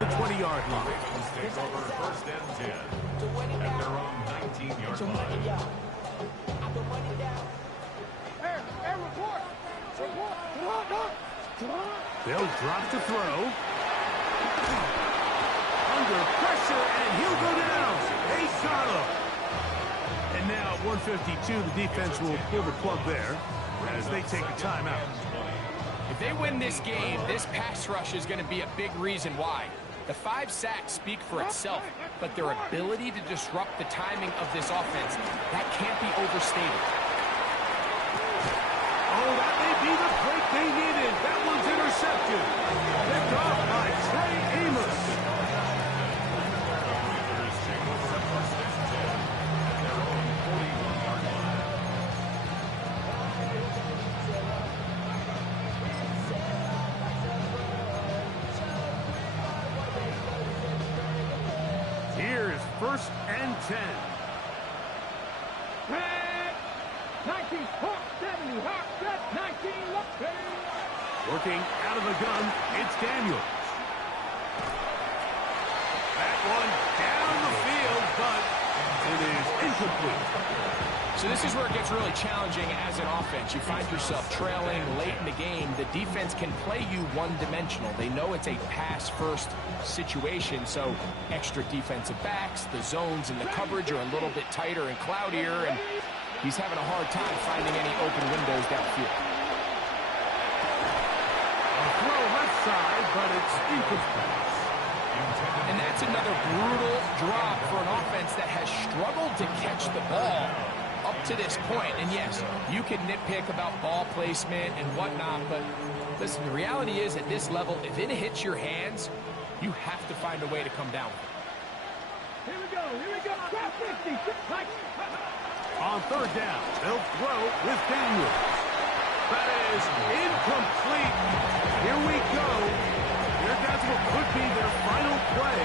The 20-yard line. Ravens take over first and 10 at their own 19-yard line. Hey, report. They'll drop to throw. Under pressure, and he'll go down. They got him. And now at 152, the defense will pull the plug there as they take a timeout. If they win this game, this pass rush is going to be a big reason why. The 5 sacks speak for itself, but their ability to disrupt the timing of this offense, that can't be overstated. Oh, that may be the break they needed. That one's intercepted. Picked off by Trey Amos. Ravens take over first and 10 at their own 41-yard line. Here's first and 10. 19, Hawk 70, Hawk set, 19, left. Working out of the gun, it's Daniels. That one down the field, but it is incomplete. So this is where it gets really challenging as an offense. You find yourself trailing late in the game. The defense can play you one-dimensional. They know it's a pass-first situation, so extra defensive backs, the zones and the coverage are a little bit tighter and cloudier, and he's having a hard time finding any open windows downfield. A throw left side, but it's incomplete. And that's another brutal drop for an offense that has struggled to catch the ball up to this point. And yes, you can nitpick about ball placement and whatnot, but listen, the reality is at this level, if it hits your hands, you have to find a way to come down with it. Here we go, trap 50, On third down, they'll throw with Daniels. That is incomplete. Here we go. Here goes what could be their final play.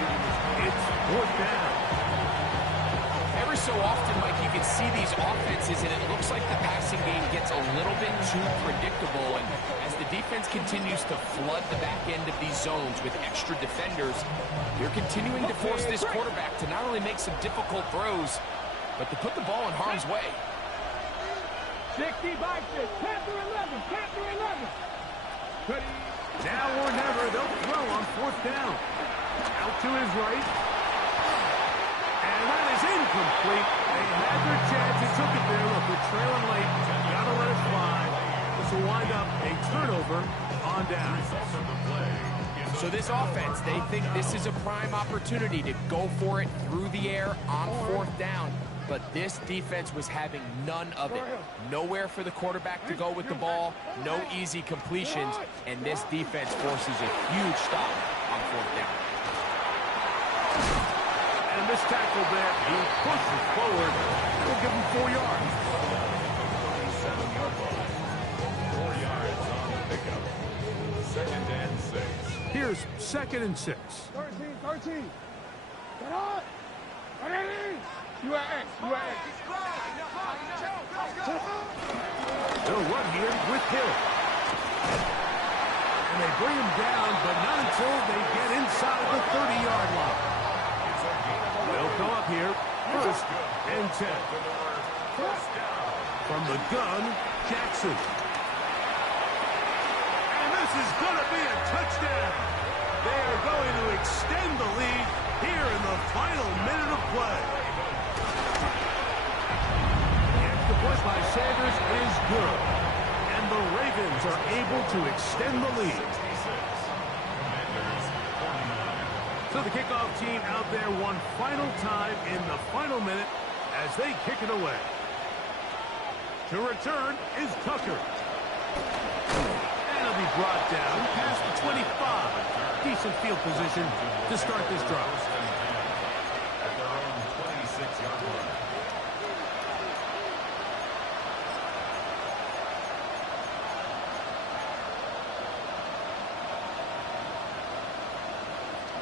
It's fourth down. Every so often, Mike, you can see these offenses, and it looks like the passing game gets a little bit too predictable. And as the defense continues to flood the back end of these zones with extra defenders, they're continuing to force this quarterback to not only make some difficult throws, but to put the ball in harm's way. 60 by 6, Panther 11, Panther 11. Now or never, they'll throw on fourth down. Out to his right. And that is incomplete. They had their chance. They took it there. Look, they're trailing late. Got to let it fly. This will wind up a turnover on down. So this offense, they think this is a prime opportunity to go for it through the air on fourth down. But this defense was having none of it. Nowhere for the quarterback to go with the ball, no easy completions, and this defense forces a huge stop on fourth down. And this tackle there, he pushes forward. We'll give him 4 yards. 37-yard line. 4 yards on the pickup. Second and 6. Here's second and 6. 13. Get on. Ready? UAX. They'll run here with Hill. And they bring him down, but not until they get inside the 30-yard line. They'll come up here first and 10. From the gun, Jackson. And this is going to be a touchdown. They are going to extend the lead here in the final minute of play. The extra point by Sanders is good. And the Ravens are able to extend the lead. So the kickoff team out there one final time in the final minute as they kick it away. To return is Tucker. And he'll be brought down past the 25. Decent field position to start this drive. At their own 26-yard line.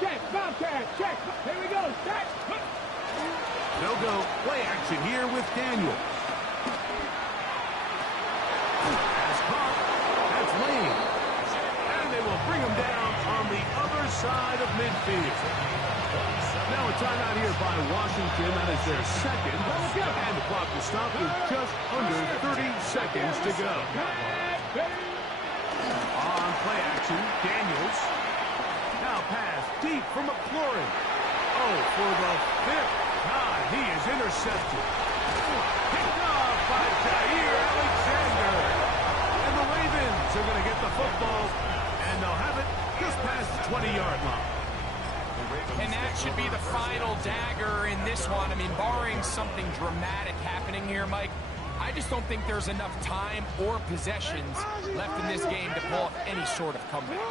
Check, Bobcat, check. Here we go, check. They'll go play action here with Daniel. As caught, that's Lane. And they will bring him down on the other side of midfield. Now a timeout here by Washington. That is their second. And the clock will stop with just under 30 seconds to go. On play action, Daniels. Now pass deep from McLaurin. Oh, for the fifth time, he is intercepted. Picked off by Jair Alexander. And the Ravens are going to get the football, and they'll have it just past the 20-yard line. And that should be the final dagger in this one. I mean, barring something dramatic happening here, Mike, I just don't think there's enough time or possessions left in this game to pull off any sort of comeback.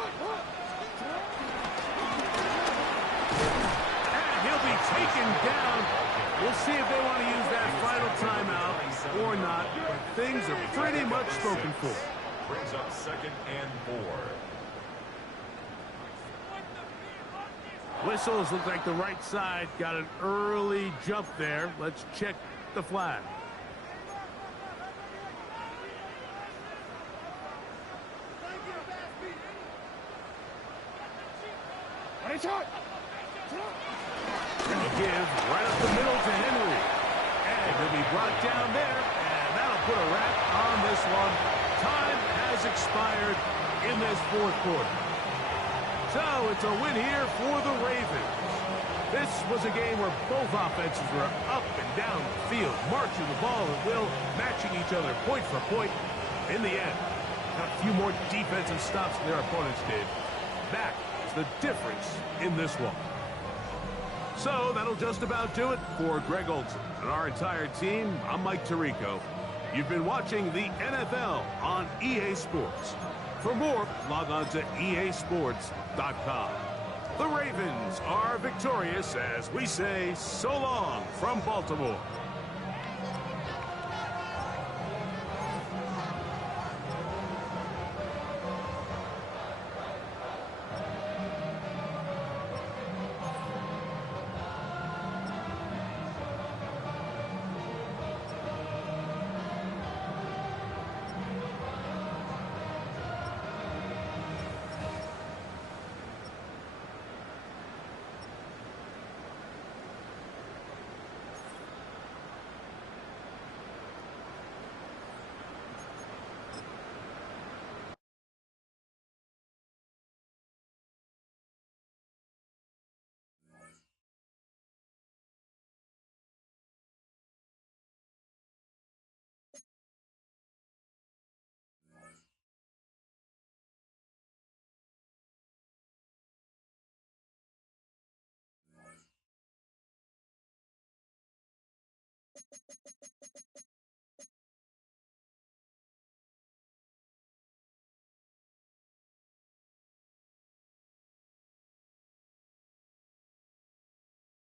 And he'll be taken down. We'll see if they want to use that final timeout or not. But things are pretty much spoken for. Brings up 2nd and 4. Whistles look like the right side got an early jump there. Let's check the flag. And a give right up the middle to Henry. And he'll be brought down there. And that'll put a wrap on this one. Time has expired in this fourth quarter. So it's a win here for the Ravens. This was a game where both offenses were up and down the field, marching the ball at will, matching each other point for point. In the end, got a few more defensive stops than their opponents did. That is the difference in this one. So that'll just about do it for Greg Olson and our entire team. I'm Mike Tirico. You've been watching the NFL on EA Sports. For more, log on to easports.com. The Ravens are victorious as we say so long from Baltimore.